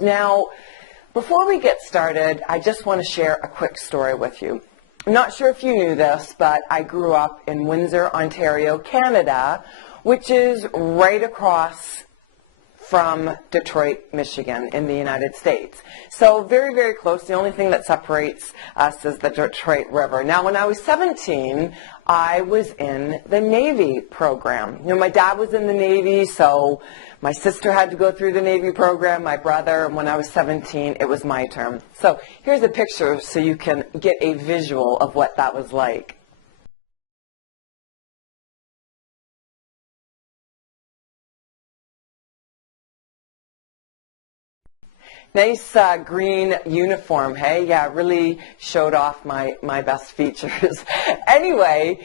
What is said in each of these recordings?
Now, before we get started, I just want to share a quick story with you. I'm not sure if you knew this, but I grew up in Windsor, Ontario, Canada, which is right across from Detroit, Michigan in the United States. So very, very close. The only thing that separates us is the Detroit River. Now, when I was 17, I was in the Navy program. You know, my dad was in the Navy, so my sister had to go through the Navy program, my brother, and when I was 17, it was my turn. So here's a picture so you can get a visual of what that was like. Nice green uniform, hey? Yeah, it really showed off my best features. Anyway,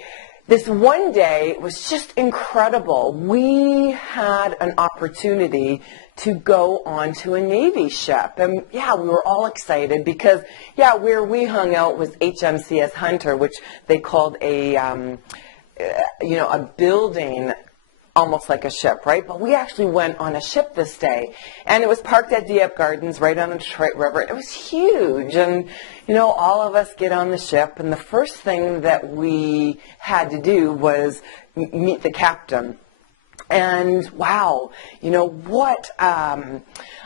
this one day was just incredible. We had an opportunity to go onto a Navy ship. And yeah, we were all excited because, yeah, where we hung out was HMCS Hunter, which they called a, a building almost like a ship, right? But we actually went on a ship this day, and it was parked at Dieppe Gardens right on the Detroit River. It was huge, and all of us get on the ship, and the first thing that we had to do was meet the captain. And wow, what an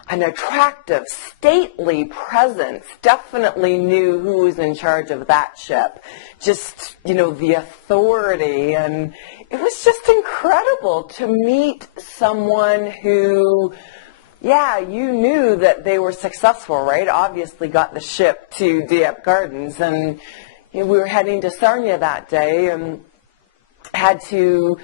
attractive, stately presence. Definitely knew who was in charge of that ship. Just, the authority. And it was just incredible to meet someone who, yeah, you knew that they were successful, right? Obviously got the ship to Dieppe Gardens. And we were heading to Sarnia that day and had to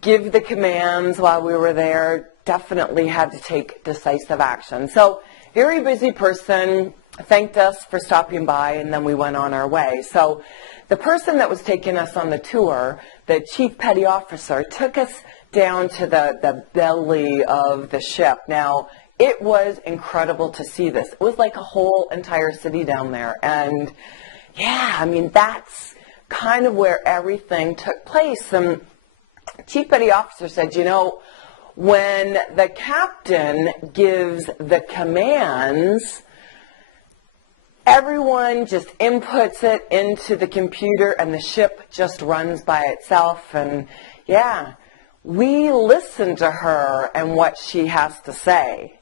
give the commands while we were there. Definitely had to take decisive action. So very busy person, thanked us for stopping by, and then we went on our way. So the person that was taking us on the tour, the chief petty officer, took us down to the belly of the ship. Now, it was incredible to see this. It was like a whole entire city down there. And yeah, I mean, that's kind of where everything took place. And Chief Petty Officer said, when the captain gives the commands, everyone just inputs it into the computer and the ship just runs by itself. And yeah, we listen to her and what she has to say.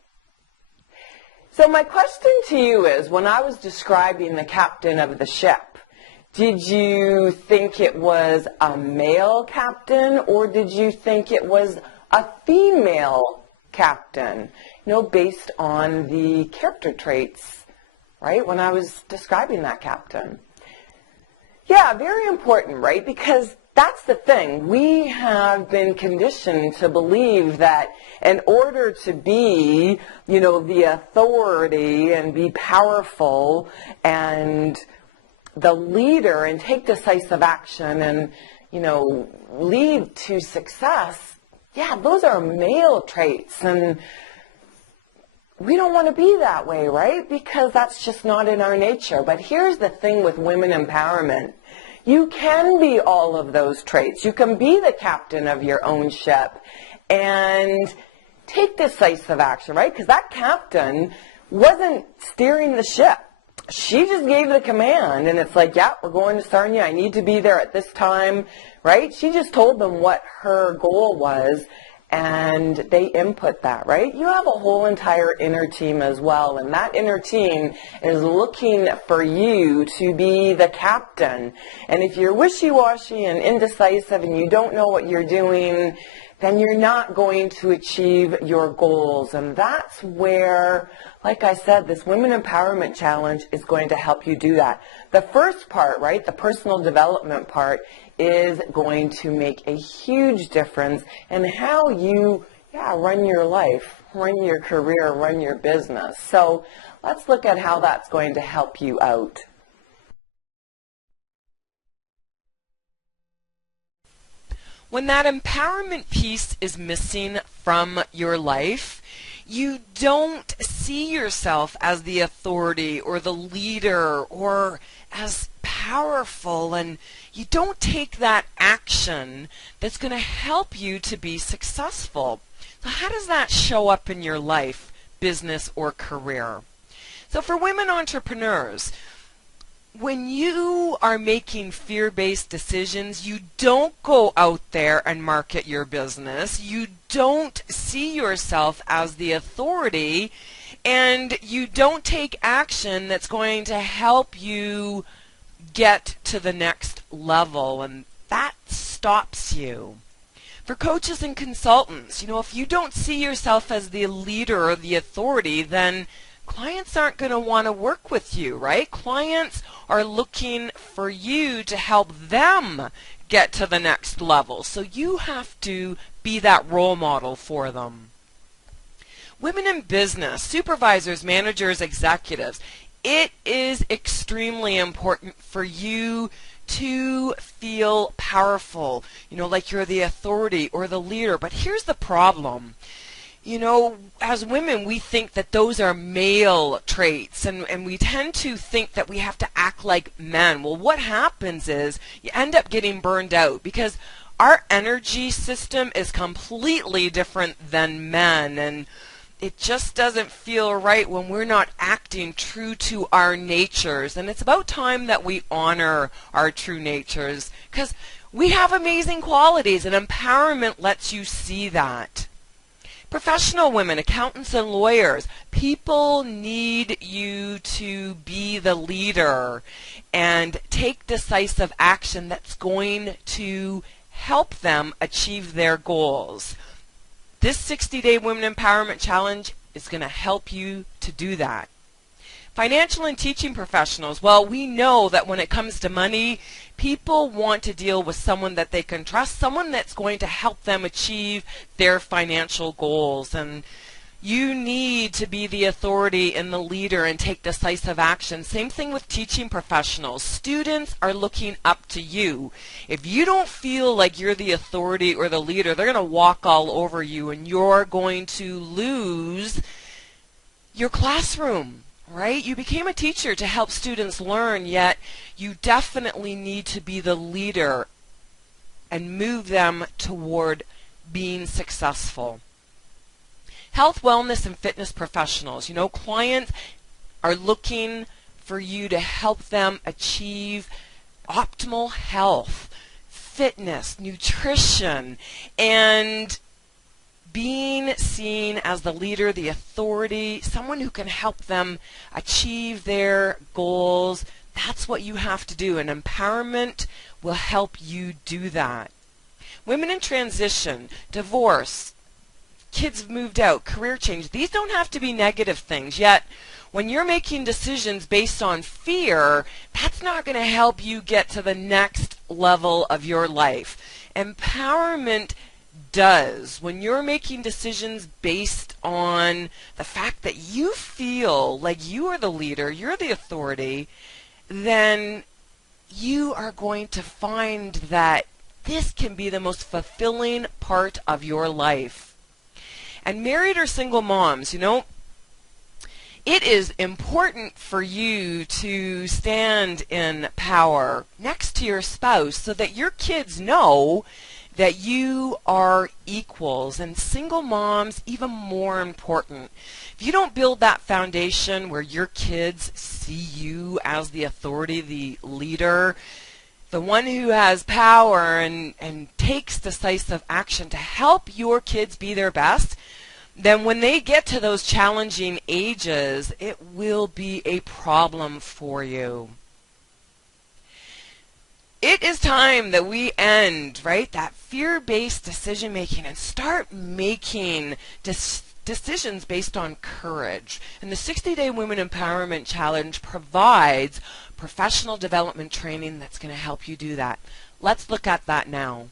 So my question to you is, when I was describing the captain of the ship, did you think it was a male captain, or did you think it was a female captain? Based on the character traits, right, when I was describing that captain. Yeah, very important, right, because that's the thing. We have been conditioned to believe that in order to be, the authority and be powerful and the leader and take decisive action and, lead to success, yeah, those are male traits. And we don't want to be that way, right? Because that's just not in our nature. But here's the thing with women empowerment. You can be all of those traits. You can be the captain of your own ship and take decisive action, right? Because that captain wasn't steering the ship. She just gave the command, and it's like, yeah, we're going to Sarnia. I need to be there at this time, right? She just told them what her goal was, and they input that, right? You have a whole entire inner team as well, and that inner team is looking for you to be the captain. And if you're wishy-washy and indecisive and you don't know what you're doing, then you're not going to achieve your goals. And that's where, like I said, this Women Empowerment Challenge is going to help you do that. The first part, right, the personal development part, is going to make a huge difference in how you run your life, run your career, run your business. So let's look at how that's going to help you out. When that empowerment piece is missing from your life, you don't see yourself as the authority or the leader or as powerful, and you don't take that action that's going to help you to be successful. So how does that show up in your life? business or career. So for women entrepreneurs, when you are making fear-based decisions, you don't go out there and market your business. You don't see yourself as the authority, and you don't take action that's going to help you get to the next level, and that stops you. For coaches and consultants, if you don't see yourself as the leader or the authority, then clients aren't going to want to work with you, right? Clients are looking for you to help them get to the next level. So you have to be that role model for them. Women in business, supervisors, managers, executives, it is extremely important for you to feel powerful, like you're the authority or the leader. But here's the problem. As women, we think that those are male traits, and we tend to think that we have to act like men. Well, what happens is you end up getting burned out because our energy system is completely different than men, and it just doesn't feel right when we're not acting true to our natures. And it's about time that we honor our true natures, because we have amazing qualities, and empowerment lets you see that. Professional women, accountants and lawyers, people need you to be the leader and take decisive action that's going to help them achieve their goals. This 60-day Women Empowerment Challenge is going to help you to do that. Financial and teaching professionals, well, we know that when it comes to money, people want to deal with someone that they can trust, someone that's going to help them achieve their financial goals. And you need to be the authority and the leader and take decisive action. Same thing with teaching professionals. Students are looking up to you. If you don't feel like you're the authority or the leader, they're going to walk all over you, and you're going to lose your classroom. Right? You became a teacher to help students learn, yet you definitely need to be the leader and move them toward being successful. Health, wellness, and fitness professionals. Clients are looking for you to help them achieve optimal health, fitness, nutrition, and being seen as the leader, the authority, someone who can help them achieve their goals. That's what you have to do, and empowerment will help you do that. Women in transition, divorce, kids have moved out, career change, these don't have to be negative things, yet when you're making decisions based on fear, that's not going to help you get to the next level of your life. Empowerment does. When you're making decisions based on the fact that you feel like you are the leader, you're the authority, then you are going to find that this can be the most fulfilling part of your life. And married or single moms, it is important for you to stand in power next to your spouse so that your kids know that you are equals. And single moms, even more important. If you don't build that foundation where your kids see you as the authority, the leader, the one who has power and takes decisive action to help your kids be their best, then when they get to those challenging ages, it will be a problem for you. It is time that we end, that fear-based decision making and start making decisions based on courage. And the 60-day Women Empowerment Challenge provides professional development training that's going to help you do that. Let's look at that now.